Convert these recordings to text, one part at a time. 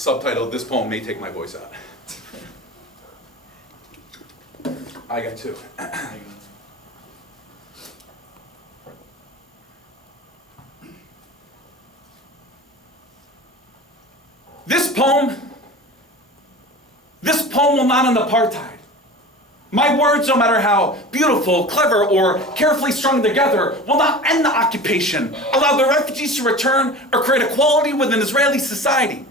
subtitled, "This poem may take my voice out." I got two. This poem will not end apartheid. My words, no matter how beautiful, clever, or carefully strung together, will not end the occupation, allow the refugees to return, or create equality within Israeli society.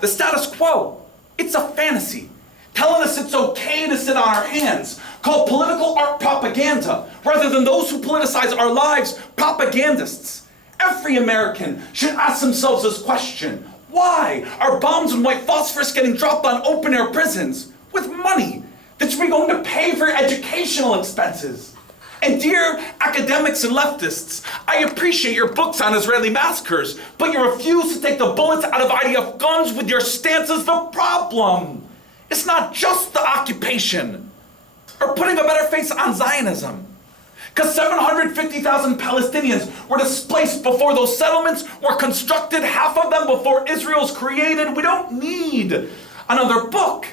The status quo, it's a fantasy, telling us it's okay to sit on our hands, called political art propaganda, rather than those who politicize our lives, propagandists. Every American should ask themselves this question: why are bombs and white phosphorus getting dropped on open-air prisons with money that should be going to pay for educational expenses? And dear academics and leftists, I appreciate your books on Israeli massacres, but you refuse to take the bullets out of IDF guns with your stance is the problem. It's not just the occupation, or putting a better face on Zionism. Because 750,000 Palestinians were displaced before those settlements were constructed, half of them before Israel's created. We don't need another book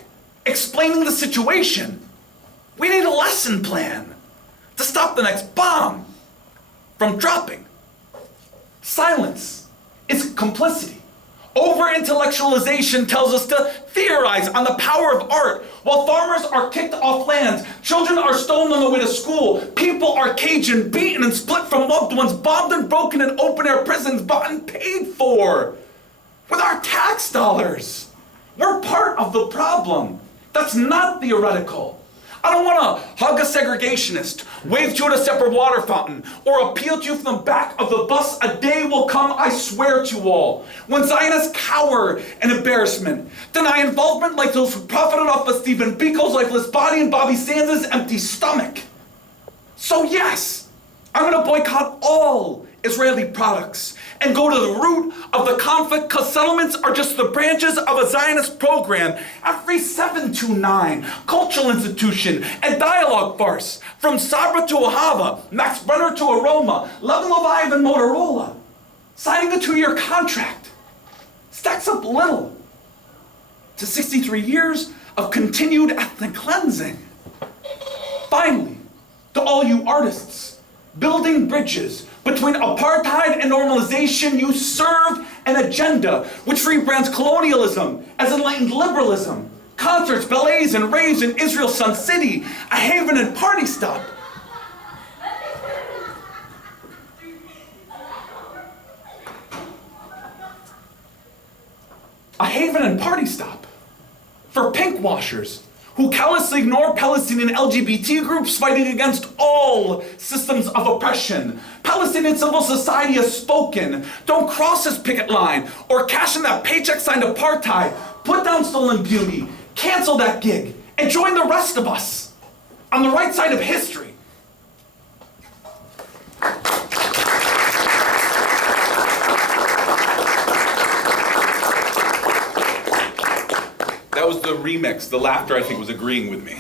explaining the situation. We need a lesson plan to stop the next bomb from dropping. Silence is complicity. Over-intellectualization tells us to theorize on the power of art. While farmers are kicked off lands, children are stolen on the way to school, people are caged and beaten and split from loved ones, bombed and broken in open-air prisons, bought and paid for with our tax dollars. We're part of the problem. That's not theoretical. I don't want to hug a segregationist, wave to you at a separate water fountain, or appeal to you from the back of the bus. A day will come, I swear to you all, when Zionists cower in embarrassment, deny involvement like those who profited off of Stephen Biko's lifeless body and Bobby Sands' empty stomach. So yes, I'm going to boycott all Israeli products and go to the root of the conflict, because settlements are just the branches of a Zionist program. Every 729 cultural institution and dialogue farce, from Sabra to Ahava, Max Brenner to Aroma, Levin Leviv and Motorola, signing a 2-year contract stacks up little to 63 years of continued ethnic cleansing. Finally, to all you artists, building bridges between apartheid and normalization, you serve an agenda which rebrands colonialism as enlightened liberalism. Concerts, ballets, and raves in Israel's Sun City, a haven and party stop. A haven and party stop for pinkwashers who callously ignore Palestinian LGBT groups fighting against all systems of oppression. Palestinian civil society has spoken. Don't cross this picket line or cash in that paycheck signed apartheid. Put down stolen beauty, cancel that gig, and join the rest of us on the right side of history. That was the remix. The laughter, I think, was agreeing with me.